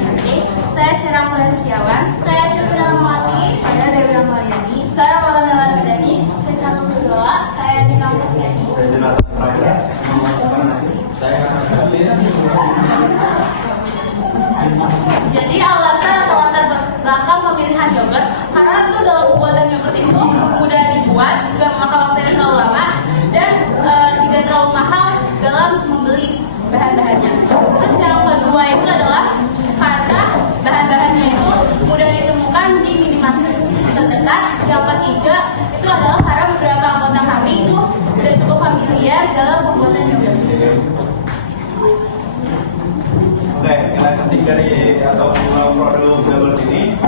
Kasih. Saya Syirah Mulyastiawan. Saya Citra Mawati. Saya Dewi Rahmaliani. Saya Maulana Ladani. Saya Satu Doa. Saya Dina Murtiani. Saya Jonathan Prairas. Saya Jadi alasan atau latar belakang pemilihan yogurt karena itu dalam pembuatan yogurt itu mudah dibuat, juga memakan waktu yang terlalu lama dan tidak terlalu mahal dalam membeli bahan-bahannya. Terus yang kedua itu adalah karena bahan-bahannya itu mudah ditemukan di minimarket terdekat. Yang ketiga itu adalah karena beberapa anggota kami itu sudah cukup familiar dalam pembuatan yogurt. Oke, nilai penting dari atau produk yogurt ini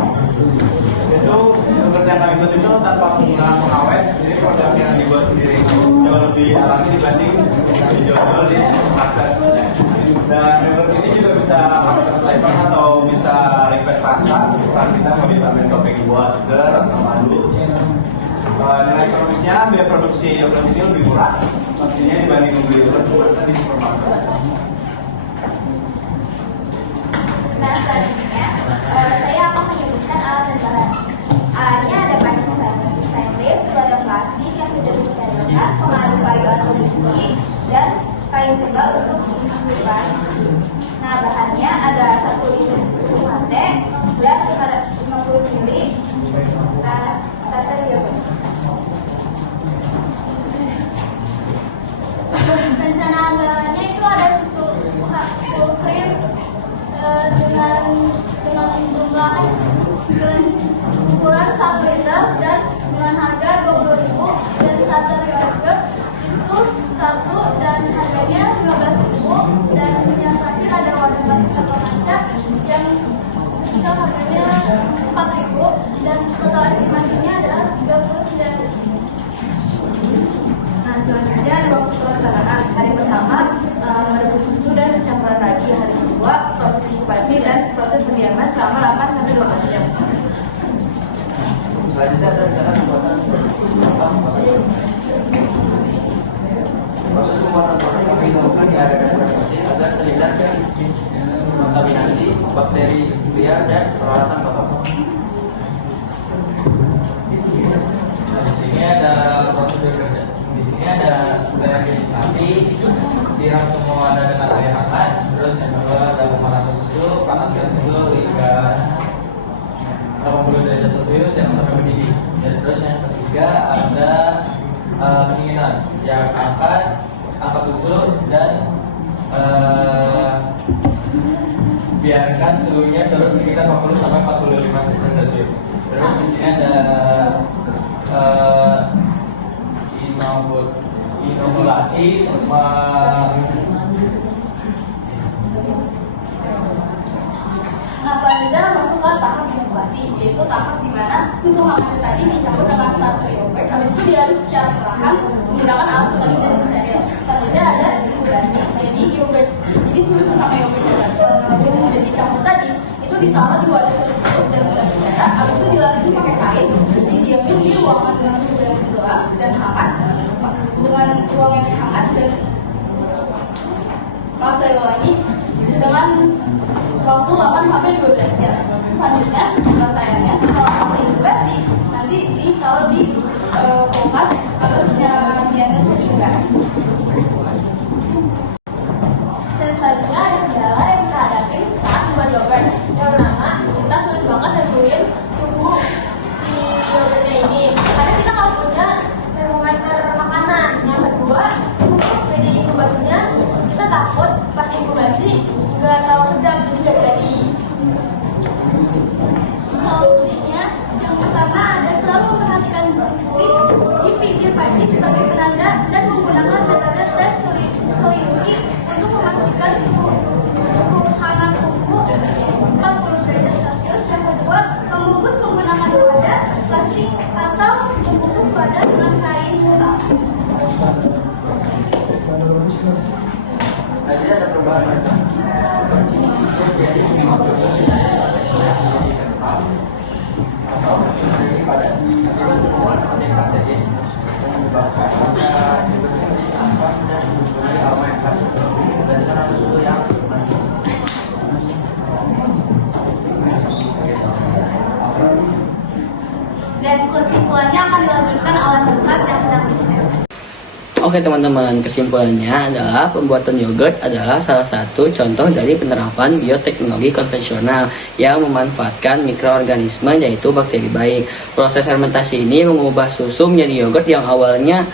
itu yogurt yang kami buat itu tanpa penggunaan pengawet. Jadi produk yang dibuat sendiri itu jauh lebih alami dibanding yang dijual di market. Dan yogurt ini juga bisa flavor atau bisa request rasa. Misalkan kita mau ditambahin topping buah segar atau madu. Nilai ekonomisnya biaya produksi yogurt ini lebih murah pastinya dibanding membeli yogurt di supermarket. Nah, selanjutnya saya akan menyebutkan alat dan bahan. Alatnya ada panci stainless, wadah plastik yang sudah disterilkan, pengaruh kayu atau besi, dan kayu tebal untuk mengupas. Nah, bahannya ada 1 liter susu mate dan 550 ml starter yogurt. Rencana anggarannya itu ada susu full cream dengan jumlah ukuran 1 liter dan dengan harga 20.000 dan starter yogurt itu 1 dan harganya 15.000 dan yang terakhir ada wadah plastik atau kaca yang itu harganya 4.000 dan total estimasinya adalah 39.000. Nah, selanjutnya ada waktu pelaksanaan. Hari pertama merebus susu dan campuran ragi. Hari kedua proses inkubasi dan proses pendiaman selama 8-12 jam. Selanjutnya ada cara pembuatan proses pembuatan produk yang dilakukan di area fermentasi agar terhindar dari kontaminasi bakteri liar dan peralatan bapak. Nah, di sini ada prosedur kerja. Di sini ada sterilisasi, siram semua ada dengan air hangat, terus yang kedua ada pemanasan susu, panaskan susu hingga 80 derajat Celcius yang sampai mendidih. Dan terus yang ketiga ada pendinginan, yang angkat susu dan biarkan suhunya turun sekitar 40 sampai 45 derajat Celcius. Terus di sini ada inokulasi. Nah, selanjutnya masuk ke tahap inokulasi, yaitu tahap di mana susu hangat tadi dicampur dengan starter yogurt, habis itu diaduk secara perlahan menggunakan alat pengering dan steril. Selanjutnya ada inkubasi, jadi susu sama yogurt yang sudah dicampur tadi itu ditaruh di wadah tertutup dan mudah bergerak, habis itu dilalui pakai kain, didiamin di ruangan dengan suhu yang gelap dan hangat, dengan ruang yang hangat dan saya lagi dengan waktu 8-12 jam. Selanjutnya penyelesaiannya setelah proses inkubasi nanti ditaruh di kulkas atau diamkan juga. Dan selanjutnya ada kendala yang kita hadapi saat membuat yogurt. Yang pertama, kita sulit banget nentuin suhu si yogurtnya ini karena kita nggak punya termometer makanan. Yang kedua, untuk media inkubasinya kita takut pas inkubasi nggak tahu sedap jadi nggak jadi. Solusinya yang pertama ada selalu memperhatikan buih di pinggir panci sebagai penanda dan menggunakan metode tes kelinci untuk memastikan suhu hangat tubuh 40 derajat Celcius. Yang kedua, membungkus menggunakan wadah plastik atau membungkus wadah dengan kain tebal. Tadi ada perubahan. Pada yang menyebabkan asam dan aroma yang khas dan dengan rasa susu yang manis. kesimpulannya akan dilanjutkan oleh tugas yang sedang diserahkan. Oke teman-teman, kesimpulannya adalah pembuatan yogurt adalah salah satu contoh dari penerapan bioteknologi konvensional yang memanfaatkan mikroorganisme yaitu bakteri baik. Proses fermentasi ini mengubah susu menjadi yogurt yang awalnya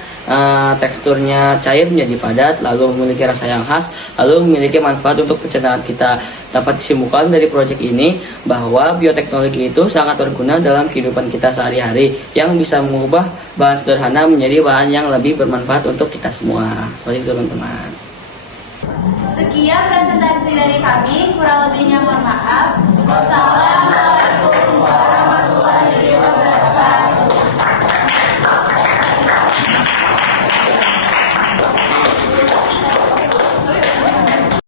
teksturnya cair menjadi padat, lalu memiliki rasa yang khas, lalu memiliki manfaat untuk pencernaan kita. Dapat disimpulkan dari proyek ini bahwa bioteknologi itu sangat berguna dalam kehidupan kita sehari-hari yang bisa mengubah bahan sederhana menjadi bahan yang lebih bermanfaat untuk kita semua. Seperti itu teman-teman. Sekian presentasi dari kami, kurang lebihnya mohon maaf.